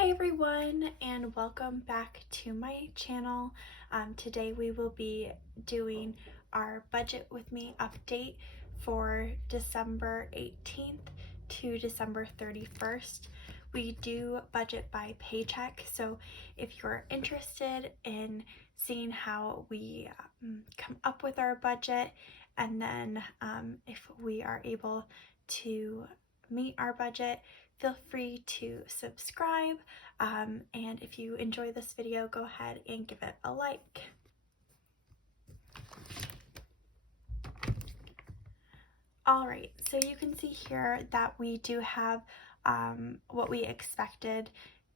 Hi everyone, and welcome back to my channel. Today we will be doing our budget with me update for December 18th to December 31st. We do budget by paycheck, so if you're interested in seeing how we come up with our budget, and then if we are able to meet our budget, feel free to subscribe, and if you enjoy this video, go ahead and give it a like. Alright, so you can see here that we do have what we expected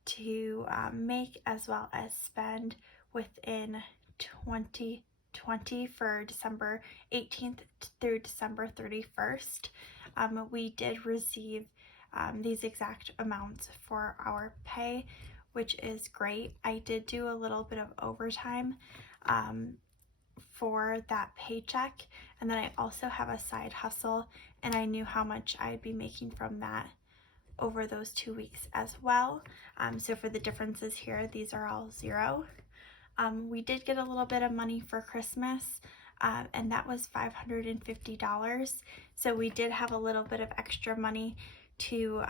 to make as well as spend within 2020 for December 18th through December 31st. We did receive these exact amounts for our pay, which is great. I did do a little bit of overtime for that paycheck, and then I also have a side hustle, and I knew how much I'd be making from that over those 2 weeks as well. So for the differences here, these are all zero. We did get a little bit of money for Christmas, and that was $550. So we did have a little bit of extra money to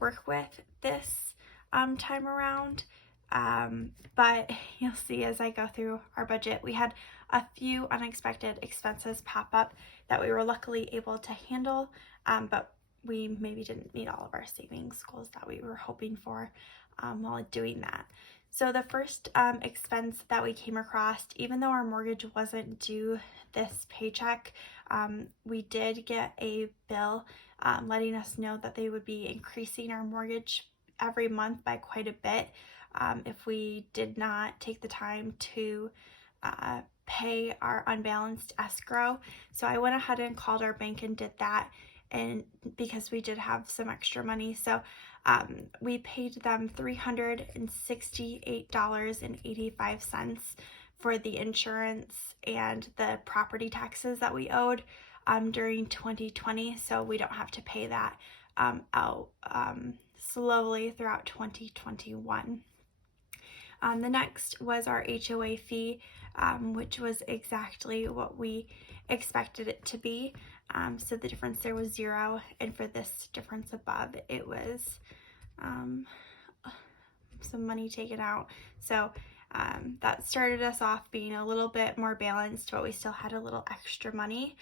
work with this time around. But you'll see as I go through our budget, we had a few unexpected expenses pop up that we were luckily able to handle, but we maybe didn't meet all of our savings goals that we were hoping for while doing that. So the first expense that we came across, even though our mortgage wasn't due this paycheck, we did get a bill letting us know that they would be increasing our mortgage every month by quite a bit if we did not take the time to pay our unbalanced escrow. So I went ahead and called our bank and did that, and because we did have some extra money. So we paid them $368.85 for the insurance and the property taxes that we owed during 2020, so we don't have to pay that out slowly throughout 2021. The next was our HOA fee, which was exactly what we expected it to be. So the difference there was zero, and for this difference above, it was some money taken out. So that started us off being a little bit more balanced, but we still had a little extra money.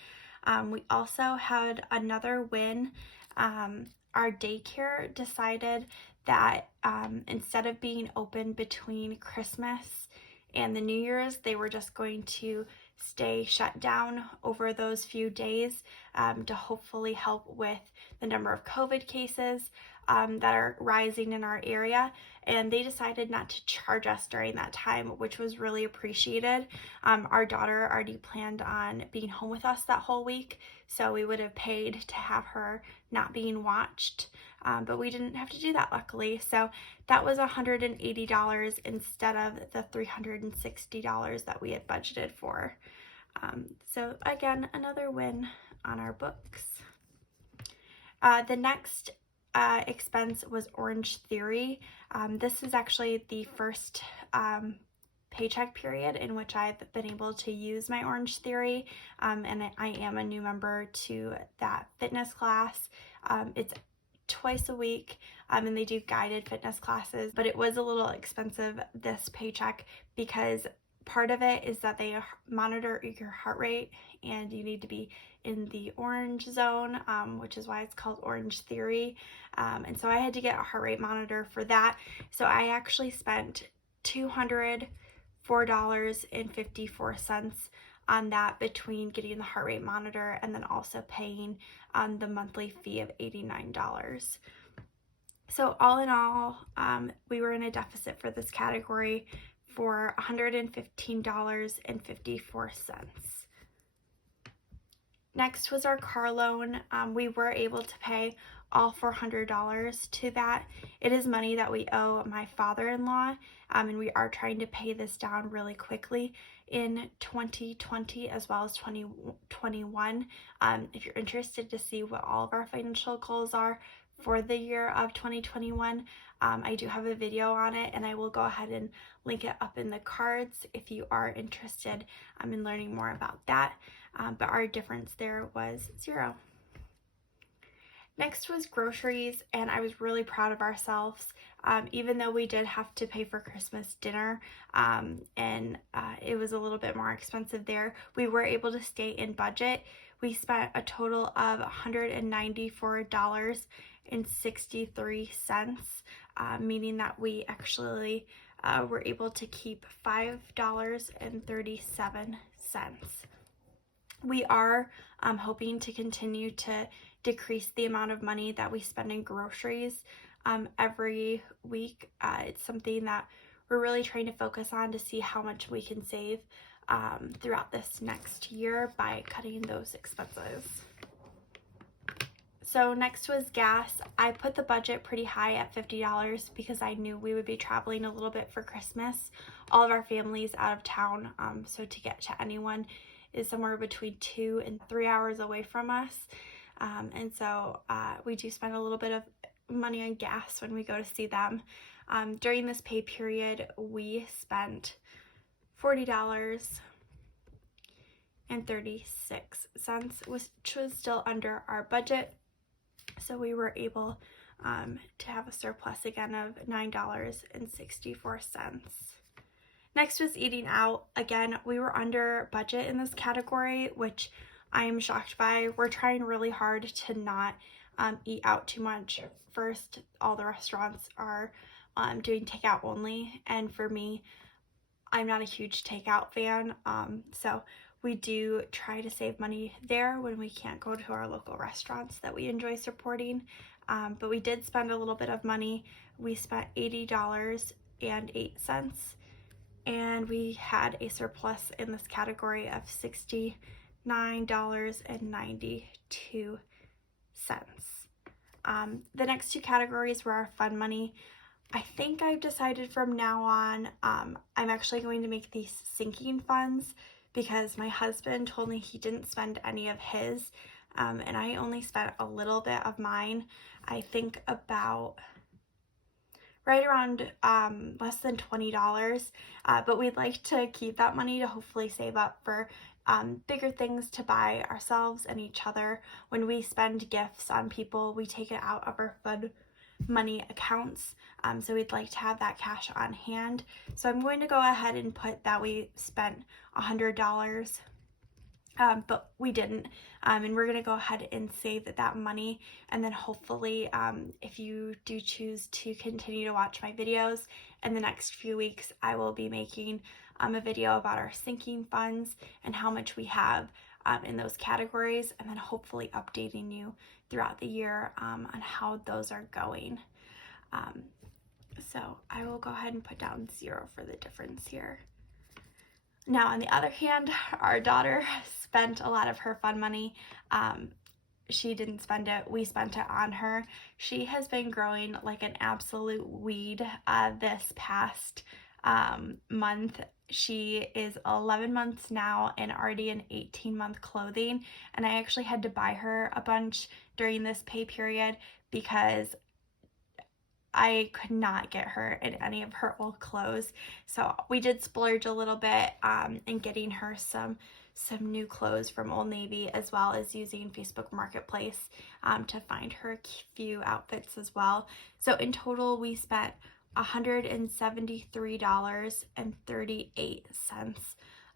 We also had another win. Our daycare decided that instead of being open between Christmas and the New Year's, they were just going to stay shut down over those few days to hopefully help with the number of COVID cases that are rising in our area. And they decided not to charge us during that time, which was really appreciated. Our daughter already planned on being home with us that whole week, so we would have paid to have her not being watched, but we didn't have to do that, luckily. So that was $180 instead of the $360 that we had budgeted for. So again, another win on our books. The next expense was Orange Theory. This is actually the first paycheck period in which I've been able to use my Orange Theory, and I am a new member to that fitness class. It's twice a week, and they do guided fitness classes, but it was a little expensive this paycheck because part of it is that they monitor your heart rate, and you need to be in the orange zone, which is why it's called Orange Theory. And so I had to get a heart rate monitor for that. So I actually spent $204.54 on that between getting the heart rate monitor and then also paying the monthly fee of $89. So all in all, we were in a deficit for this category for $115.54. Next was our car loan. We were able to pay all $400 to that. It is money that we owe my father-in-law, and we are trying to pay this down really quickly in 2020 as well as 2021. If you're interested to see what all of our financial goals are for the year of 2021. I do have a video on it, and I will go ahead and link it up in the cards if you are interested in learning more about that. But our difference there was 0. Next was groceries, and I was really proud of ourselves. Even though we did have to pay for Christmas dinner, and it was a little bit more expensive there, we were able to stay in budget. We spent a total of $194.63, meaning that we actually were able to keep $5.37. We are hoping to continue to decrease the amount of money that we spend in groceries every week. It's something that we're really trying to focus on to see how much we can save throughout this next year by cutting those expenses. So next was gas. I put the budget pretty high at $50 because I knew we would be traveling a little bit for Christmas. All of our family's out of town, so to get to anyone is somewhere between 2 and 3 hours away from us. And so we do spend a little bit of money on gas when we go to see them. During this pay period, we spent $40.36, which was still under our budget. So we were able to have a surplus again of $9.64. Next was eating out. Again, we were under budget in this category, which I am shocked by. We're trying really hard to not eat out too much. First, all the restaurants are doing takeout only, and for me, I'm not a huge takeout fan, so we do try to save money there when we can't go to our local restaurants that we enjoy supporting, but we did spend a little bit of money. We spent $80.08, and we had a surplus in this category of $69.92. The next two categories were our fun money. I think I've decided from now on I'm actually going to make these sinking funds because my husband told me he didn't spend any of his, and I only spent a little bit of mine. I think about right around less than $20, but we'd like to keep that money to hopefully save up for bigger things to buy ourselves and each other. When we spend gifts on people, we take it out of our fun money accounts, so we'd like to have that cash on hand. So I'm going to go ahead and put that we spent $100, but we didn't, and we're going to go ahead and save that money, and then hopefully if you do choose to continue to watch my videos in the next few weeks, I will be making a video about our sinking funds and how much we have in those categories, and then hopefully updating you throughout the year on how those are going. So I will go ahead and put down 0 for the difference here. Now, on the other hand, our daughter spent a lot of her fun money. She didn't spend it, we spent it on her. She has been growing like an absolute weed this past month. She is 11 months now and already in 18-month clothing, and I actually had to buy her a bunch during this pay period because I could not get her in any of her old clothes. So we did splurge a little bit in getting her some new clothes from Old Navy, as well as using Facebook Marketplace to find her a few outfits as well. So in total, we spent $173.38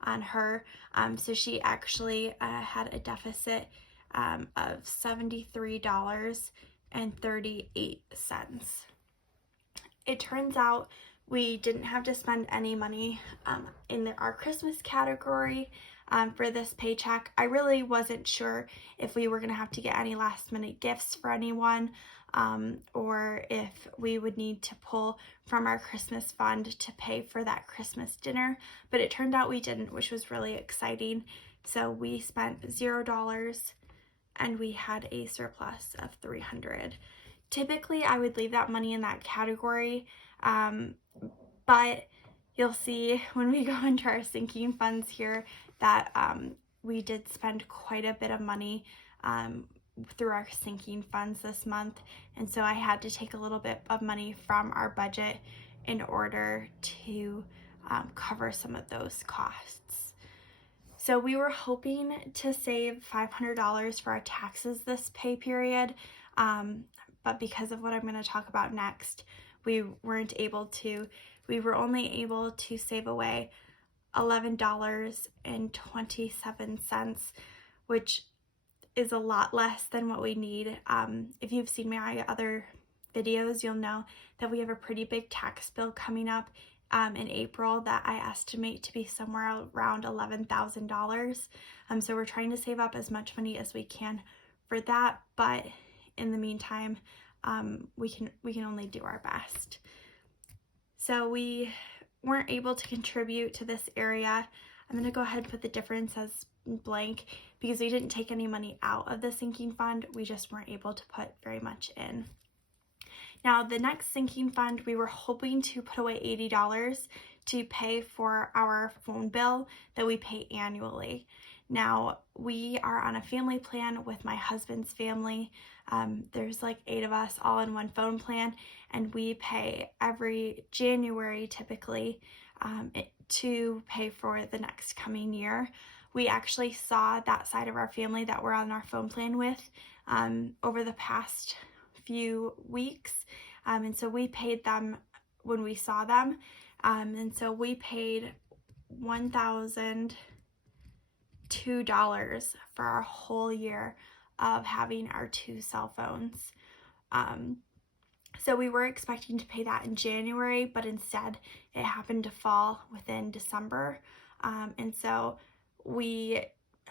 on her. So she actually had a deficit of $73.38. It turns out we didn't have to spend any money in our Christmas category for this paycheck. I really wasn't sure if we were going to have to get any last minute gifts for anyone, or if we would need to pull from our Christmas fund to pay for that Christmas dinner, but it turned out we didn't, which was really exciting. So we spent $0 and we had a surplus of $300. Typically, I would leave that money in that category, but you'll see when we go into our sinking funds here that we did spend quite a bit of money through our sinking funds this month, and so I had to take a little bit of money from our budget in order to cover some of those costs. So we were hoping to save $500 for our taxes this pay period, but because of what I'm going to talk about next, we weren't able to. We were only able to save away $11.27, which is a lot less than what we need. If you've seen my other videos, you'll know that we have a pretty big tax bill coming up in April that I estimate to be somewhere around $11,000. So we're trying to save up as much money as we can for that, but in the meantime, we can only do our best. So we weren't able to contribute to this area. I'm going to go ahead and put the difference as blank because we didn't take any money out of the sinking fund. We just weren't able to put very much in. Now, the next sinking fund, we were hoping to put away $80 to pay for our phone bill that we pay annually. Now, we are on a family plan with my husband's family. There's like 8 of us all in one phone plan, and we pay every January typically to pay for the next coming year. We actually saw that side of our family that we're on our phone plan with over the past few weeks, and so we paid them when we saw them, and so we paid $1,002 for our whole year of having our 2 cell phones. So we were expecting to pay that in January, but instead it happened to fall within December, and so we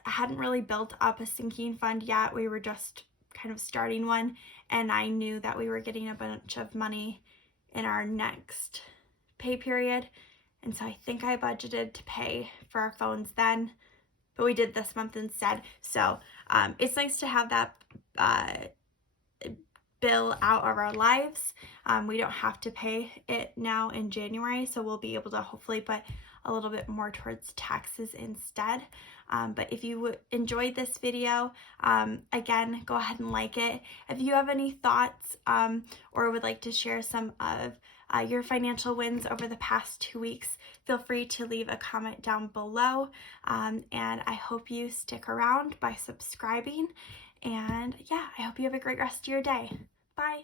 hadn't really built up a sinking fund yet. We were just kind of starting one, and I knew that we were getting a bunch of money in our next pay period, and so I think I budgeted to pay for our phones then, but we did this month instead. So it's nice to have that bill out of our lives. We don't have to pay it now in January, so we'll be able to hopefully put a little bit more towards taxes instead. But if you enjoyed this video, again, go ahead and like it. If you have any thoughts or would like to share some of your financial wins over the past 2 weeks, feel free to leave a comment down below. And I hope you stick around by subscribing. And yeah, I hope you have a great rest of your day. Bye.